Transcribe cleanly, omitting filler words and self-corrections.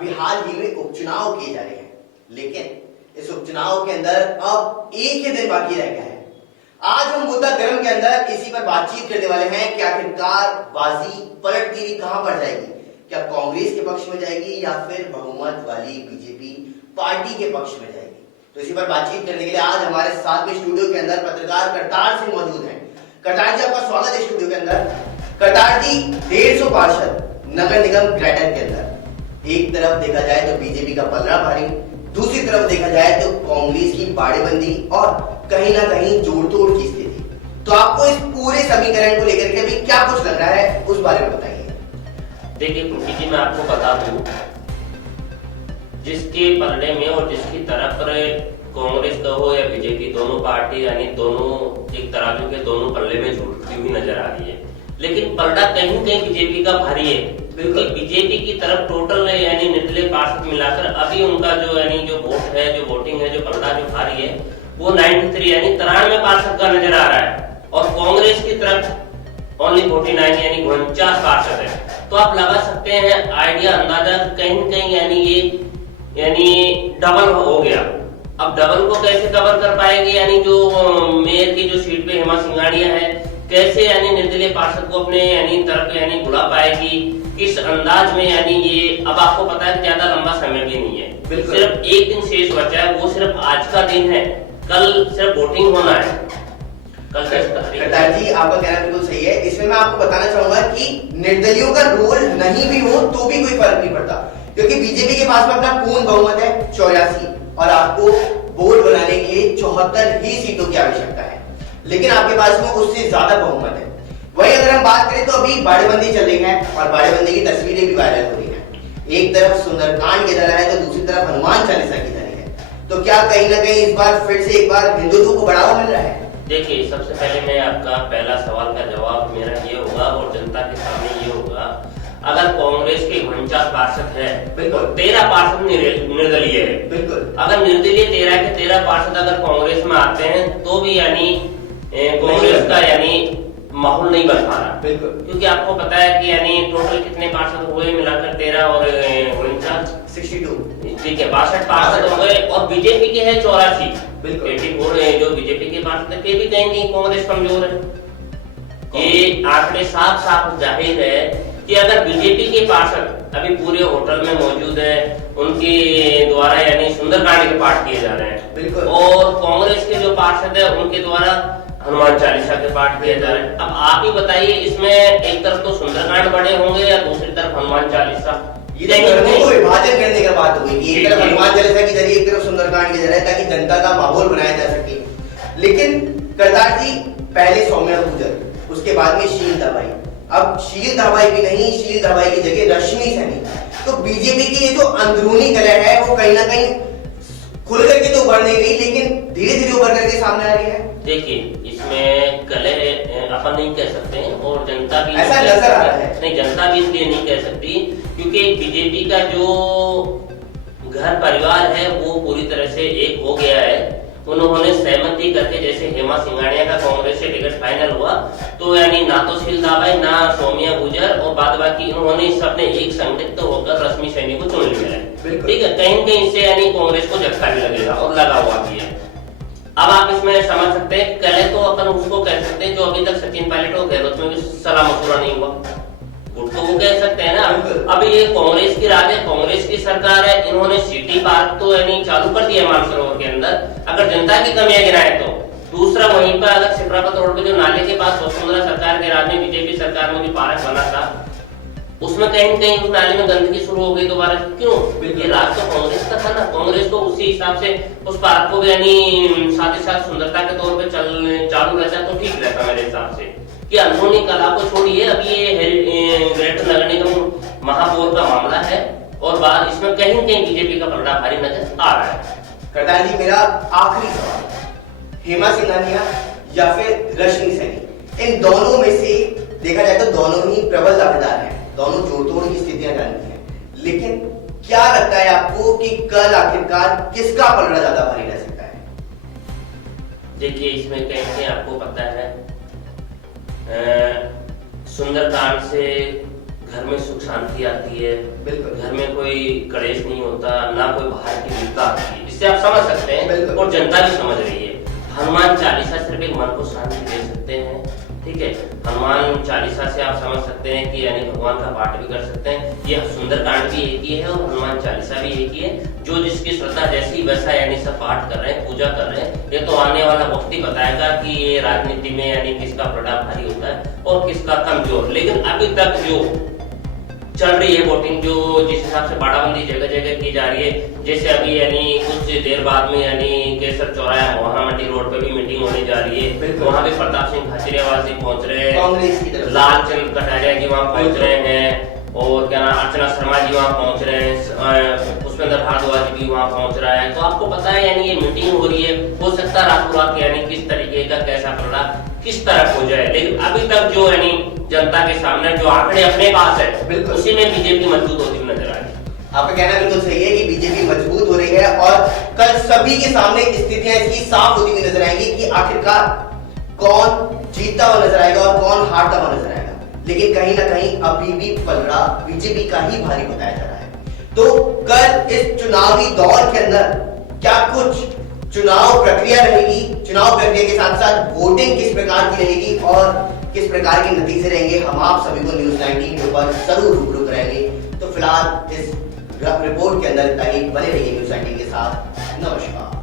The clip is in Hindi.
अभी हाल ही में उपचुनाव किए जा रहे हैं, लेकिन इस उपचुनाव के अंदर अब एक ही दिन बाकी रह गया है। आज हम मुद्दा गर्म के अंदर इसी पर बातचीत करने वाले हैं कि आखिरकार बाजी पलटगिरी कहां पर जाएगी, क्या कांग्रेस के पक्ष में जाएगी या फिर बहुमत वाली बीजेपी पार्टी के पक्ष में जाएगी। तो इसी पर बातचीत करने के लिए आज हमारे साथ में स्टूडियो के अंदर पत्रकार करतार सिंह मौजूद हैं। करतार जी, आपका स्वागत है स्टूडियो के अंदर। करतार जी, 150 पार्षद नगर निगम ग्रेटर के अंदर, एक तरफ देखा जाए तो बीजेपी का पलड़ा भारी, दूसरी तरफ देखा जाए तो कांग्रेस की बाड़ेबंदी और कहीं ना कहीं जोड़ तोड़ की स्थिति। तो आपको इस पूरे समीकरण को लेकर के अभी क्या कुछ लग रहा है, उस बारे में बताइए। देखिए कुर्की जी, मैं आपको बता दूं, जिसके पलड़े में और जिसकी तरफ कांग्रेस का हो या बीजेपी, दोनों पार्टी यानी दोनों एक तराजू के दोनों पल्ले में झूलती हुई नजर आ रही है, लेकिन पलड़ा कहीं कहीं बीजेपी का भारी है। क्योंकि बीजेपी की तरफ टोटल यानी निर्दलीय पार्षद मिलाकर अभी उनका जो यानी जो वोट है, जो वोटिंग है, जो पलड़ा जो भारी है वो 93 यानी 93 पार्षद का नजर आ रहा है, और कांग्रेस की तरफ ओनली 49 यानी 49 पार्षद है। तो आप लगा सकते हैं आइडिया, अंदाजा कहीं कहीं यानी डबल हो गया। अब डबल को कैसे कवर कर पाएगी, यानी जो मेयर की जो सीट पे हेमा सिंघानिया है, कैसे यानी निर्दलीय पार्षद को अपने यानी तरफ यानी बुला पाएगी, किस अंदाज में, यानी ये अब आपको पता है ज्यादा लंबा समय भी नहीं है, सिर्फ एक दिन शेष बचा है, वो सिर्फ आज का दिन है, कल सिर्फ वोटिंग होना है। कल करतार जी, आपका कहना बिल्कुल सही है। इसमें मैं आपको बताना चाहूंगा कि निर्दलियों का रोल नहीं भी हो तो भी कोई फर्क नहीं पड़ता, क्योंकि बीजेपी के पास में अपना पूर्ण बहुमत है 84, और आपको बोर्ड बनाने के लिए 74 ही सीटों की आवश्यकता है, लेकिन आपके पास में उससे ज्यादा बहुमत है। वही अगर हम बात करें तो अभी बाड़ेबंदी चल रही है और बाड़ेबंदी की तस्वीरें भी वायरल हो रही है। एक तरफ सुंदरकांड की तरह है तो दूसरी तरफ हनुमान चालीसा की तरह है। तो क्या कहीं ना कहीं इस बार फिर से एक बार हिंदुत्व को बढ़ावा मिल रहा है? देखिए, सबसे पहले मैं आपका पहला सवाल का जवाब मेरा ये होगा और जनता के सामने ये होगा, अगर कांग्रेस के 49 पार्षद है, बिल्कुल 13 पार्षद निर्दलीय है, बिल्कुल अगर निर्दलीय 13 के 13 पार्षद अगर कांग्रेस में आते हैं तो भी यानी कांग्रेस का यानी माहौल नहीं बन पा रहा, बिल्कुल, क्योंकि आपको पता है कि यानी टोटल कितने पार्षद हुए मिलाकर 13 और 49 62, ठीक है, 62 पार्षद हो गए, और बीजेपी के है 84, बिल्कुल 84 जो बीजेपी के पार्षद है, फिर भी कहीं नहीं कांग्रेस कमजोर है। ये आंकड़े साफ साफ जाहिर है कि अगर बीजेपी के पार्षद अभी पूरे होटल में मौजूद है, उनके द्वारा यानी सुंदरकांड के पाठ किए जा रहे हैं, बिल्कुल, और कांग्रेस के जो पार्षद है उनके द्वारा हनुमान चालीसा के पाठ किए जा रहे हैं। अब आप ही बताइए, इसमें एक तरफ तो सुंदरकांड बड़े होंगे या दूसरी तरफ हनुमान चालीसा? ये को विभाजन करने का बात हो गई कि एक तरफ हनुमान चालीसा के जरिए, एक तरफ सुंदरकांड के जरिए, ताकि जनता का माहौल बनाया जा सके। लेकिन करतार जी, पहले सौम्या गुजर, उसके बाद में शील दवाई, अब शील दवाई भी नहीं, शील दवाई की जगह रश्मि सैनी। तो बीजेपी की ये जो अंदरूनी कलह है वो कहीं ना कहीं खुल करके तो उभर नहीं रही, लेकिन धीरे धीरे उभर करके सामने आ रही है। देखिए, इसमें कलह अपन नहीं कह सकते हैं और जनता भी ऐसा नजर आ रहा है, नहीं, जनता भी इसलिए नहीं कह सकती क्योंकि बीजेपी का जो घर परिवार है वो पूरी तरह से एक हो गया है। उन्होंने सहमति करके, जैसे हेमा सिंघानिया का कांग्रेस से टिकट फाइनल हुआ तो यानी ना तो शील दाबाई ना सौम्या गुजर और बाद बाकी उन्होंने सबने एक संगठित होकर रश्मि सैनी को चुन लिया है, ठीक है। कहीं कहीं इससे यानी कांग्रेस को झटका भी लगेगा और लगा हुआ भी है। अब आप इसमें समझ सकते हैं, कल तो अपन उसको कह सकते हैं जो अभी तक सचिन पायलट और गहलोत में भी सलाह मशूरा नहीं हुआ, तो वो कह सकते हैं ना। अभी ये कांग्रेस की राज है, कांग्रेस की सरकार है, इन्होंने सिटी पार्क तो यानी चालू कर दिया मानसरोवर के अंदर, अगर जनता की कमियां गिनाए तो। दूसरा, वहीं पर अगर सिपरापत रोड पे जो नाले के पास वसुंधरा सरकार के राज में बीजेपी सरकार में जो पार्क बना था, उसमें कहीं कहीं उस नाले में गंदगी शुरू हो गई दोबारा। क्यों? ये राज तो कांग्रेस का था ना, कांग्रेस को उसी हिसाब से उस पार्क को भी यानी साथ ही साथ सुंदरता के तौर पे चालू रहता तो ठीक रहता मेरे हिसाब से। कि अंदरूनी कला को छोड़िए, अब ये ग्रेटर नगर निगम महापौर का मामला है और बाद इसमें कहीं कहीं बीजेपी का पलड़ा भारी नजर आ रहा है। करतार जी, मेरा आखिरी सवाल, हेमा सिंघानिया या फिर रश्मि सैनी, इन दोनों में से देखा जाए तो दोनों ही प्रबल दावेदार हैं, दोनों जोड़-तोड़ की स्थितियां जानती हैं, लेकिन क्या लगता है आपको कि कल आखिरकार किसका पलड़ा ज्यादा भारी रह सकता है? देखिए, इसमें कहीं आपको पता है सुंदरकांड से घर में सुख शांति आती है, बिल्कुल। घर में कोई कलेश नहीं होता, ना कोई बाहर की विपदा आती है। इससे आप समझ सकते हैं बिल्कुल। और जनता भी समझ रही है। हनुमान चालीसा सिर्फ एक मन को शांति दे सकते हैं, ठीक है। हनुमान चालीसा से आप समझ सकते हैं कि यानी भगवान का पाठ भी कर सकते हैं। ये सुंदरकांड भी एक ही है और हनुमान चालीसा भी एक ही है। जो जिसकी श्रद्धा जैसी वैसा यानी सब पाठ कर रहे हैं, पूजा कर रहे हैं। ये तो आने वाला वक्त ही बताएगा कि ये राजनीति में यानी किसका प्रभाव भारी होता है और किसका कमजोर। लेकिन अभी तक जो चल रही है वोटिंग, जो जिस हिसाब से बाड़ाबंदी जगह जगह की जा रही है, जैसे अभी यानी कुछ देर बाद में यानी केसर चौराहा वहां मंडी रोड पे भी मीटिंग होने जा रही है। वहां भी प्रताप सिंह खाचरियावास जी पहुंच रहे हैं, कांग्रेस की तरफ से। लालचंद कटारिया जी वहां पहुंच रहे हैं, और क्या नाम अर्चना शर्मा जी वहां पहुंच रहे हैं, पुष्पेंद्र भारद्वाज जी भी वहां पहुंच रहा है। तो आपको पता है यानी ये मीटिंग हो रही है, हो सकता है रातों रात यानी किस तरीके का कैसा प्रभाव किस तरह हो जाए। लेकिन अभी तक जो यानी जनता के सामने जो आंकड़े अपने पास है, बिल्कुल। उसी में बीजेपी मजबूत होती हुई नजर आ रही है। आपका कहना बिल्कुल सही है कि बीजेपी मजबूत हो रही है और कल सभी के सामने स्थितियां इसकी साफ होती हुई नजर आएंगी कि आखिरकार कौन जीतता हुआ नजर आएगा और कौन हारता हुआ नजर आएगा। लेकिन कहीं ना कहीं अभी भी पलड़ा बीजेपी का ही भारी बताया जा रहा है। तो कल इस चुनावी दौर के अंदर क्या कुछ चुनाव प्रक्रिया रहेगी, चुनाव प्रक्रिया के साथ साथ वोटिंग किस प्रकार की रहेगी और किस प्रकार के नतीजे रहेंगे, हम आप सभी को न्यूज़ 19 के ऊपर जरूर रूबरू कराएंगे। तो फिलहाल इस रिपोर्ट के अंदर इतना ही। बने रहिए न्यूज़ 19 के साथ। नमस्कार।